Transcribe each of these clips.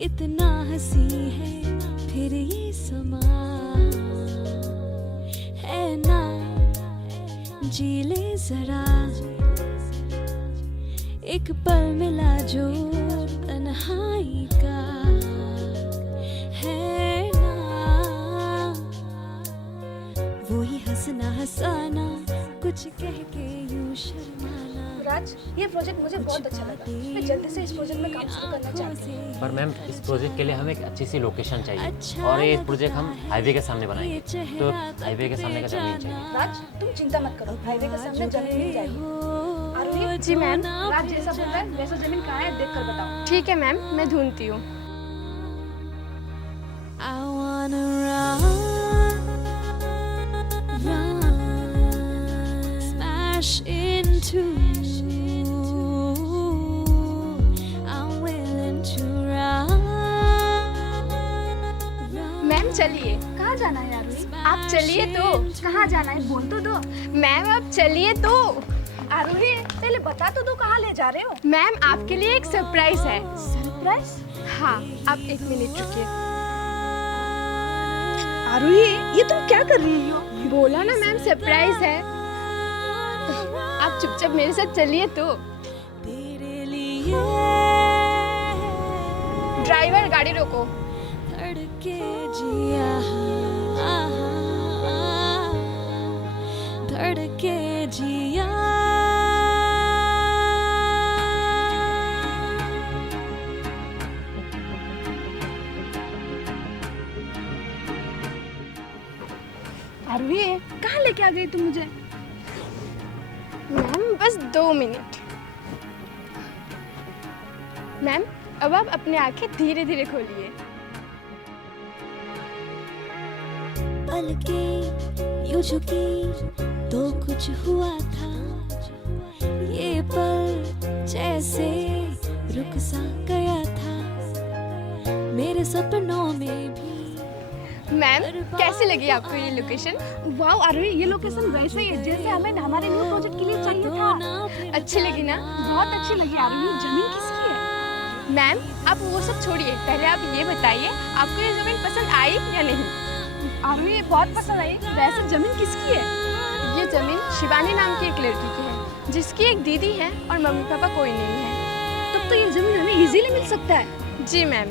कितना हंसी है फिर ये समा है ना, जी ले जरा एक पल मिला जो तन्हाई का है ना, वही हंसना हंसाना कुछ कह के यूं शर्माना। राज, ये प्रोजेक्ट मुझे बहुत अच्छा लगा। मैं जल्दी से इस प्रोजेक्ट में काम शुरू करना चाहती हूँ। पर मैम इस प्रोजेक्ट के लिए हमें एक अच्छी सी लोकेशन चाहिए और ये प्रोजेक्ट हम हाईवे के सामने बनाएंगे, तो हाईवे के सामने का जमीन चाहिए। राज, तुम चिंता मत करो, हाईवे के सामने जमीन मिल जाएगी। आरोही, जी मैम। राज जैसा बोल रहा है वैसा जमीन कहाँ है देख कर बताओ। ठीक है मैम, मैं ढूंढती हूँ। I wanna run, smash into you. I'm willing to run. Ma'am चलिए। कहाँ जाना है आरोही? आप चलिए तो। कहाँ जाना है बोल तो दो। मैम आप चलिए तो। आरोही, पहले बता तो दो कहाँ ले जा रहे हो। मैम आपके लिए एक सरप्राइज है। सरप्राइज? हाँ, आप 1 मिनट रुकिए। आरोही, ये तुम क्या कर रही हो? बोला ना मैम सरप्राइज है। आप चुपचाप मेरे साथ चलिए तो। तेरे लिए ड्राइवर गाड़ी रोको। धड़के जिया, धड़के जिया। आरोही, कहाँ लेके आ गई तुम मुझे? मैम बस 2 मिनट। मैम अब आप अपनी आंखें धीरे धीरे खोलिए। पलकें यूं झुकी तो कुछ हुआ था, ये पल जैसे रुक सा गया था मेरे सपनों में भी। मैम कैसी लगी आपको ये लोकेशन? वाह आरोही, ये लोकेशन वैसे ही है जैसे हमें हमारे न्यू प्रोजेक्ट के लिए चाहिए था। अच्छी लगी ना? बहुत अच्छी लगी आरोही। जमीन किसकी है? मैम आप वो सब छोड़िए, पहले आप ये बताइए आपको ये जमीन पसंद आई या नहीं? आरोही बहुत पसंद आई। वैसे जमीन किसकी है? ये जमीन शिवानी नाम की एक लड़की की है, जिसकी एक दीदी है और मम्मी पापा कोई नहीं है। तब तो ये जमीन हमें इजीली मिल सकता है। जी मैम।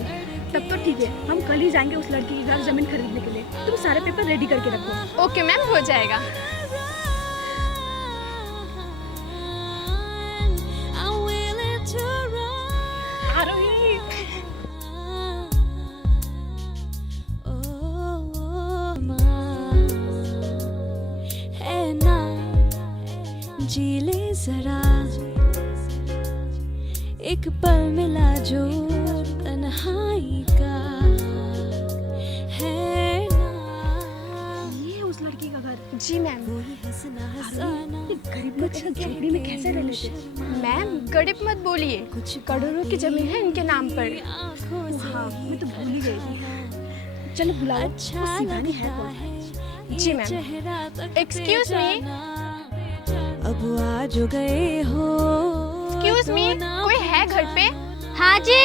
तब तो ठीक है, हम कल ही जाएंगे उस लड़की के घर जमीन खरीदने के लिए। तुम सारे पेपर रेडी करके रखो। ओके मैम, हो जाएगा। I'm willing to run. आरोही, है ना, जी ले जरा एक पल मिला जो तन्हाई का है ना, ये है उस लड़की का घर। जी मैम। वही हंसना हंसाना ये गरीब लोग ऐसी झोपड़ी में कैसे रह लेते? मैम गरीब मत बोलिए, कुछ करोड़ों की जमीन है इनके नाम पर। आँखों से हाँ, मैं तो भूल ही गई थी। चलो बुलाओ। अच्छा वो शिवानी है लगता कौन? है जी ये मैम। चेहरा तक Excuse me? अब आ जो गए हो। एक्सक्यूज मी, कोई है घर पे? हाँ जी।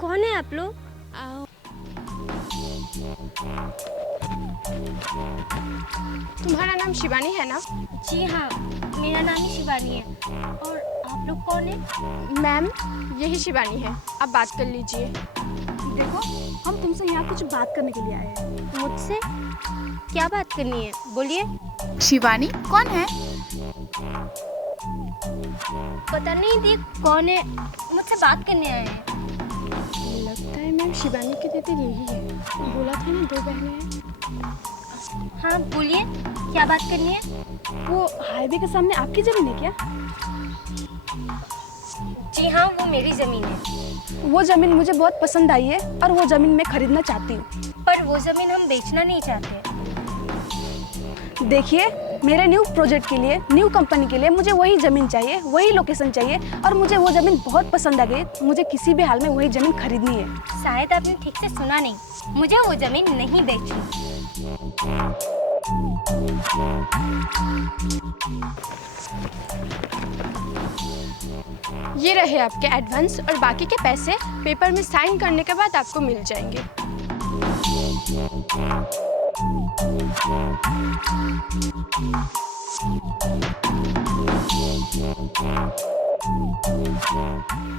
कौन है आप लोग? तुम्हारा नाम शिवानी है ना? जी हाँ, मेरा नाम ही शिवानी है। और आप लोग कौन है? मैम यही शिवानी है, आप बात कर लीजिए। देखो, हम तुमसे यहाँ कुछ बात करने के लिए आए हैं। मुझसे क्या बात करनी है, बोलिए। शिवानी कौन है? पता नहीं दी कौन है, मुझसे बात करने आए हैं। लगता है मैम शिवानी की दीदी यही है, बोला था ना 2 बहनें हैं। हाँ बोलिए, क्या बात करनी है? वो हाईवे के सामने आपकी जमीन है क्या? जी हाँ, वो मेरी ज़मीन है। वो जमीन मुझे बहुत पसंद आई है और वो जमीन मैं खरीदना चाहती हूँ। पर वो ज़मीन हम बेचना नहीं चाहते। देखिए, मेरे न्यू प्रोजेक्ट के लिए, न्यू कंपनी के लिए मुझे वही ज़मीन चाहिए, वही लोकेशन चाहिए और मुझे वो ज़मीन बहुत पसंद आ गई। मुझे किसी भी हाल में वही ज़मीन खरीदनी है। शायद आपने ठीक से सुना नहीं, मुझे वो ज़मीन नहीं बेचनी। ये रहे आपके एडवांस और बाकी के पैसे पेपर में साइन करने के बाद आपको मिल जाएंगे।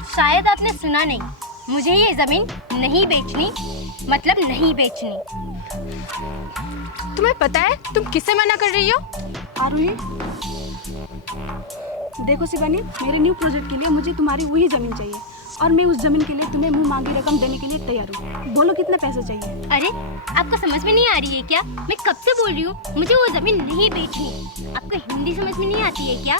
शायद आपने सुना नहीं, मुझे ये जमीन नहीं बेचनी, मतलब नहीं बेचनी। तुम्हें पता है तुम किसे मना कर रही हो? आरुही, देखो शिवानी, मेरे न्यू प्रोजेक्ट के लिए मुझे तुम्हारी वही ज़मीन चाहिए और मैं उस ज़मीन के लिए तुम्हें मुंह मांगी रकम देने के लिए तैयार हूँ। बोलो कितने पैसे चाहिए? अरे आपको समझ में नहीं आ रही है क्या? मैं कब से बोल रही हूँ मुझे वो जमीन नहीं बेचनी। आपको हिंदी समझ में नहीं आती है क्या?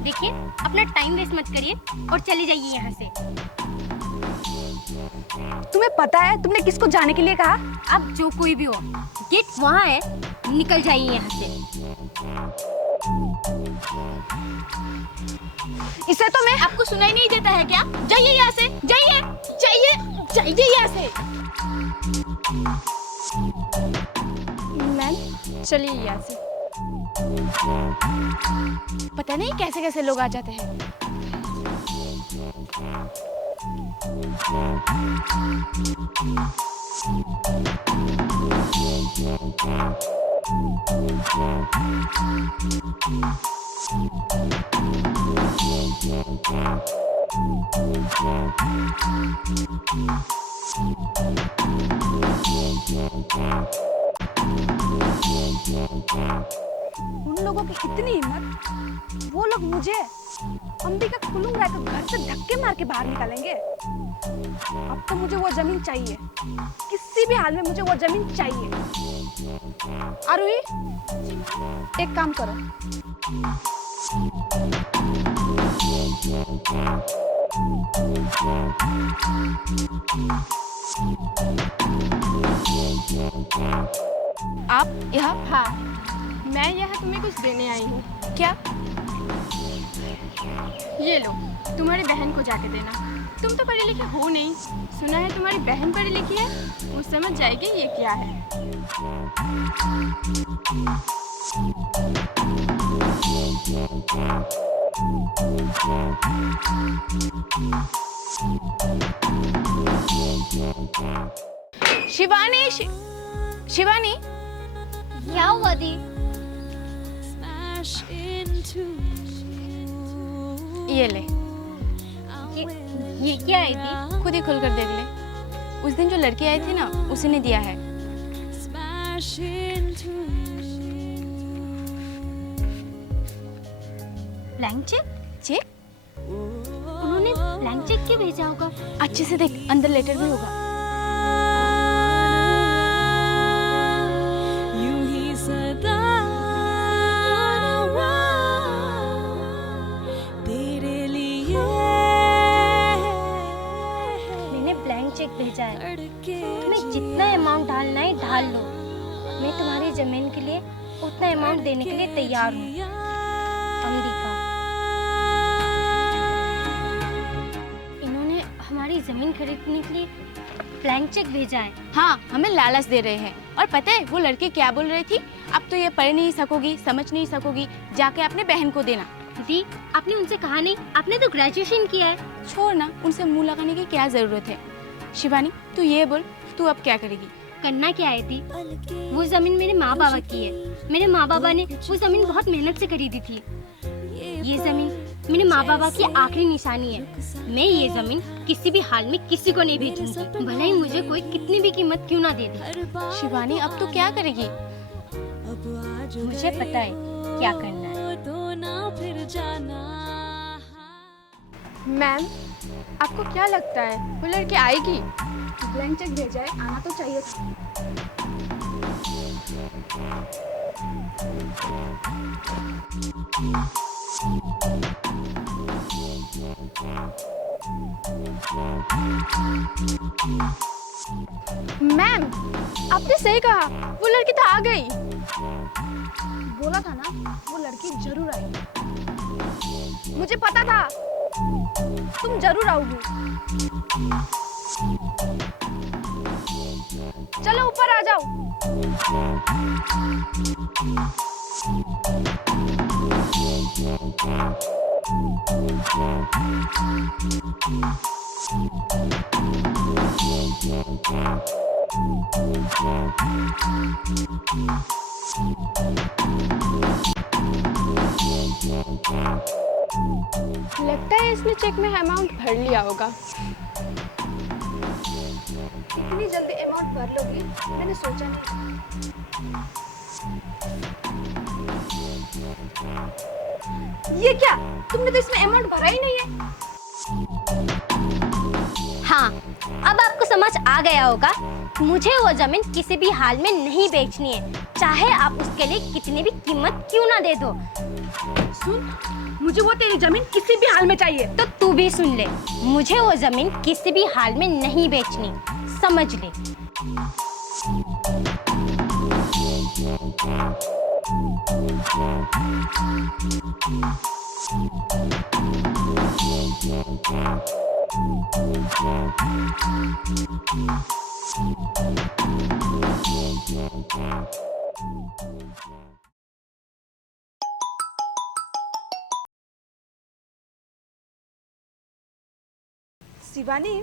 देखिए, अपना टाइम वेस्ट मत करिए और चले जाइए यहाँ से। तुम्हें पता है तुमने किसको जाने के लिए कहा? आप जो कोई भी हो, गेट वहाँ है, निकल जाइए यहाँ से। इसे तो मैं आपको सुनाई नहीं देता है क्या? जाइए यहाँ से, जाइए, जाइए, जाइए यहाँ से। मैम चलिए यहाँ से। पता नहीं कैसे कैसे लोग आ जाते हैं। उन लोगों की इतनी हिम्मत, वो लोग मुझे अंबिका कुलुंग राय को घर से धक्के मार के बाहर निकालेंगे। अब तो मुझे वो जमीन चाहिए, किसी भी हाल में मुझे वो जमीन चाहिए। आरुही, एक काम करो, आप यहाँ? हाँ, मैं यहाँ तुम्हें कुछ देने आई हूँ। क्या? ये लो, तुम्हारी बहन को जाके देना। तुम तो पढ़े लिखे हो नहीं, सुना है तुम्हारी बहन पढ़ी लिखी है, वो समझ जाएगी ये क्या है। शिवानी, शिवानी, क्या हुआ दी? ये ले। ये क्या है दी? खुद ही खोल कर देख ले। उस दिन जो लड़की आई थी ना, उसी ने दिया है। Blank cheque? चेक? उन्होंने ब्लैंक चेक क्यों भेजा होगा? अच्छे से देख, अंदर लेटर भी होगा। यूं ही सदा तेरे लिए मैंने ब्लैंक चेक भेजा है, तुम्हें जितना अमाउंट डालना है ढाल लो। मैं तुम्हारी जमीन के लिए उतना अमाउंट देने के लिए तैयार हूँ। अमेरिका, इन्होंने हमारी जमीन खरीदने के लिए ब्लैंक चेक भेजा है। हाँ, हमें लालच दे रहे हैं। और पता है वो लड़की क्या बोल रही थी? अब तो ये पढ़ नहीं सकोगी, समझ नहीं सकोगी, जाके अपने बहन को देना। दी, आपने उनसे कहा नहीं? आपने तो ग्रेजुएशन किया है। छोड़ ना, उनसे मुंह लगाने की क्या जरूरत है। शिवानी, तू ये बोल, तू अब क्या करेगी? करना क्या है दी? वो जमीन मेरे माँ बाबा की है। मेरे माँ बाबा ने वो जमीन बहुत मेहनत से खरीदी थी। ये जमीन मेरे माँ बाबा की आखिरी निशानी है। मैं ये जमीन किसी भी हाल में किसी को नहीं बेचूंगी, भले ही मुझे कोई कितनी भी कीमत क्यों ना दे दे। शिवानी, अब तू क्या करेगी? मुझे पता है क्या करना है। तो ना फिर जाना। मैम, आपको क्या लगता है वो लड़की आएगी? ब्लैंक चेक भेजा है, आना तो चाहिए था। मैम, आपने सही कहा, वो लड़की तो आ गई। बोला था ना, वो लड़की जरूर आएगी। मुझे पता था तुम जरूर आओगी। चलो ऊपर आ जाओ। लगता है इसने चेक में अमाउंट भर लिया होगा। इतनी जल्दी अमाउंट भर लोगी मैंने सोचा नहीं। ये क्या, तुमने तो इसमें अमाउंट भरा ही नहीं है। हाँ, अब आपको समझ आ गया होगा। मुझे वो जमीन किसी भी हाल में नहीं बेचनी है, चाहे आप उसके लिए कितनी भी कीमत क्यों ना दे दो। सुन, मुझे वो तेरी जमीन किसी भी हाल में चाहिए। तो तू भी सुन ले, मुझे वो जमीन किसी भी हाल में नहीं बेचनी, समझ ले। शिवानी,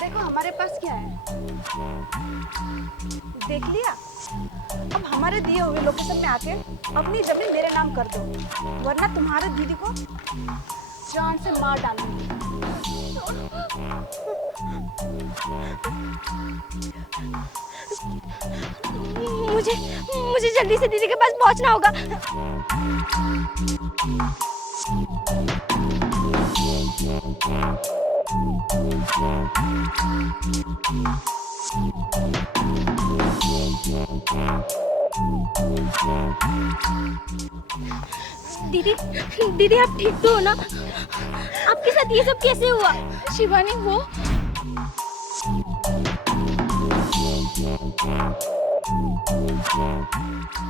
देखो हमारे पास क्या है। देख लिया? अब हमारे दिए हुए लोकेशन में आके अपनी जमीन मेरे नाम कर दो, वरना तुम्हारे दीदी को जान से मार डालूंगी। मुझे जल्दी से दीदी के पास पहुंचना होगा। दीदी आप ठीक तो हो ना? आपके साथ ये सब कैसे हुआ? शिवानी, वो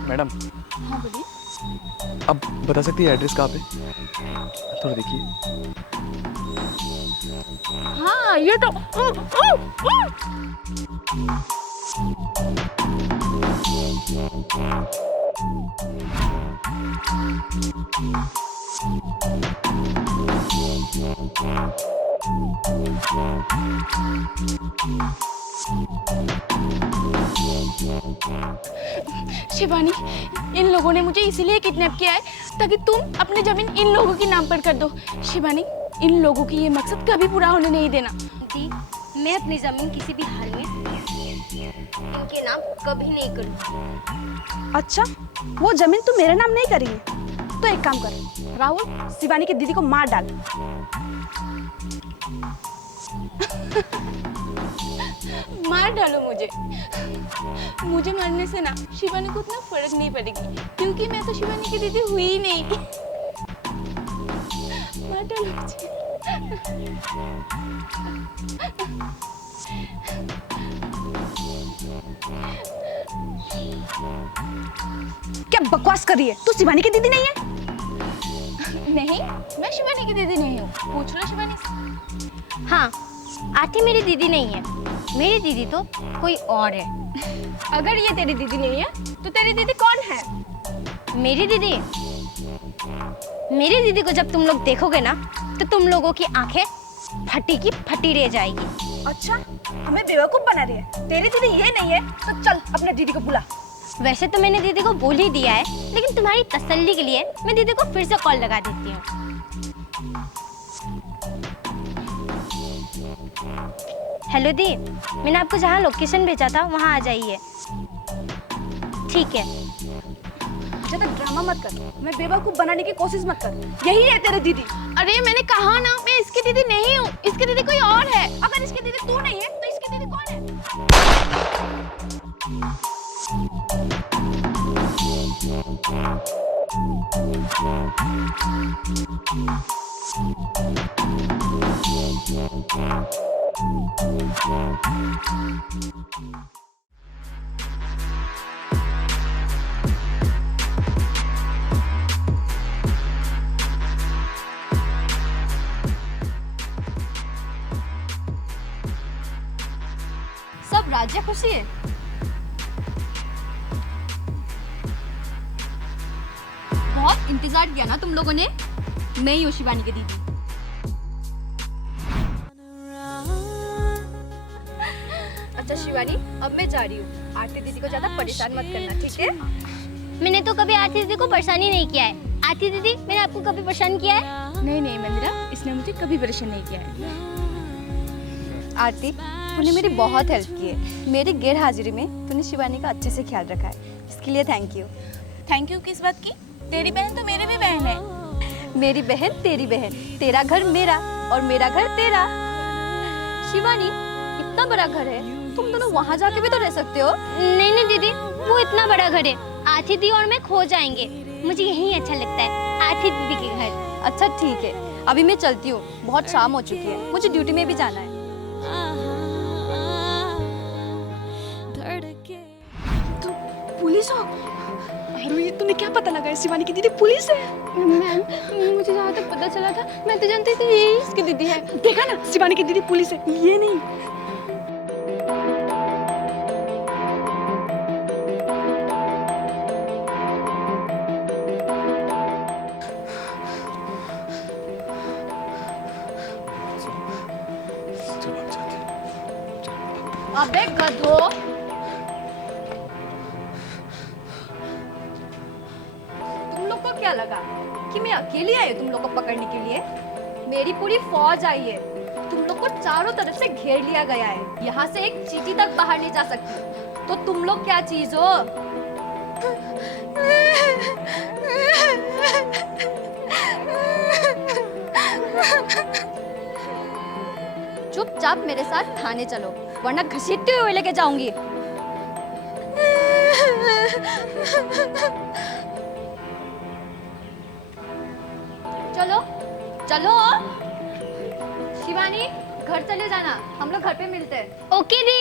मैडम। हाँ बोलिए। अब बता सकती है एड्रेस कहाँ पे? थोड़ा देखिए। हाँ, ये तो शिवानी, इन लोगों ने मुझे इसीलिए किडनैप किया है ताकि तुम अपनी जमीन इन लोगों के नाम पर कर दो। शिवानी, इन लोगों की ये मकसद कभी पूरा होने नहीं देना। दी, मैं अपनी जमीन किसी भी हाल में इनके नाम कभी नहीं करूँगी। अच्छा, वो जमीन तू मेरे नाम नहीं करेगी तो एक काम कर राहुल, शिवानी की दीदी को मार डाल। मार डालो मुझे मरने से ना शिवानी को उतना फर्क नहीं पड़ेगी, क्योंकि मैं तो शिवानी की दीदी हुई ही नहीं। मार डालो मुझे। क्या बकवास कर रही है? तू शिवानी की दीदी नहीं है? नहीं, मैं शिवानी की दीदी नहीं हूँ। पूछ लो शिवानी से। हाँ, आरती मेरी दीदी नहीं है, मेरी दीदी तो कोई और है। अगर ये तेरी दीदी नहीं है तो तेरी दीदी कौन है? मेरी दीदी को जब तुम लोग देखोगे ना तो तुम लोगों की आंखें फटी की फटी रह जाएगी। अच्छा, हमें बेवकूफ बना रही है। तेरी दीदी ये नहीं है तो चल अपने दीदी को बुला। वैसे तो मैंने दीदी को बोल ही दिया है, लेकिन तुम्हारी तसल्ली के लिए मैं दीदी को फिर से कॉल लगा देती हूँ। हेलो दी, मैंने आपको जहाँ लोकेशन भेजा था वहाँ आ जाइए। ठीक है। ज्यादा ड्रामा मत कर, मैं बेवकूफ बनाने की कोशिश मत कर। यही है तेरी दीदी। अरे मैंने कहा ना, मैं इसकी दीदी नहीं हूँ, इसकी दीदी कोई और है। अगर इसकी दीदी तू नहीं है तो इसकी दीदी कौन है? सब राज्य खुशी है। इंतजार किया ना तुम लोगों ने? मैं ही हूँ शिवानी की दीदी। अच्छा शिवानी, अब मैं जा रही हूँ। आरती दीदी को ज्यादा परेशान मत करना, ठीक है? मैंने तो कभी आरती दीदी को परेशानी नहीं किया है। आरती दीदी, मैंने आपको कभी परेशान किया है? नहीं नहीं मंदिरा, इसने मुझे कभी परेशान नहीं किया है। आरती, तूने मेरी बहुत हेल्प की है। मेरी गैर हाजिरी में तूने शिवानी का अच्छे से ख्याल रखा है, इसके लिए थैंक यू। थैंक यू किस बात की? तेरी बहन तो मेरी भी बहन है। मेरी बहन तेरी बहन, तेरा घर मेरा और मेरा घर तेरा। शिवानी, इतना बड़ा घर है, तुम दोनों वहाँ जाके भी तो रह सकते हो। नहीं नहीं दीदी, वो इतना बड़ा घर है, आरती दी और मैं खो जाएंगे। मुझे यही अच्छा लगता है, आरती दीदी के घर। अच्छा ठीक है, अभी मैं चलती हूँ, बहुत शाम हो चुकी है, मुझे ड्यूटी में भी जाना है। पुलिस हो? आरोही, तुम्हें क्या पता लगा है शिवानी की दीदी पुलिस है? मैम, मुझे जहाँ तक पता चला था, मैं तो जानती थी यही इसकी दीदी है। देखा ना, शिवानी की दीदी पुलिस है, ये नहीं। चलो अब जाते हैं। अबे गधो, तुम लोग को क्या लगा कि मैं अकेली आई हूँ तुम लोग को पकड़ने के लिए? मेरी पूरी फौज आई है, तुम लोग को चारों तरफ से घेर लिया गया है। यहाँ से एक चींटी तक बाहर नहीं जा सकती। तो तुम लोग क्या चीज हो? चुपचाप मेरे साथ थाने चलो, वरना घसीटते हुए लेके जाऊंगी। चलो चलो। शिवानी, घर चले जाना, हम लोग घर पे मिलते हैं। ओके दी।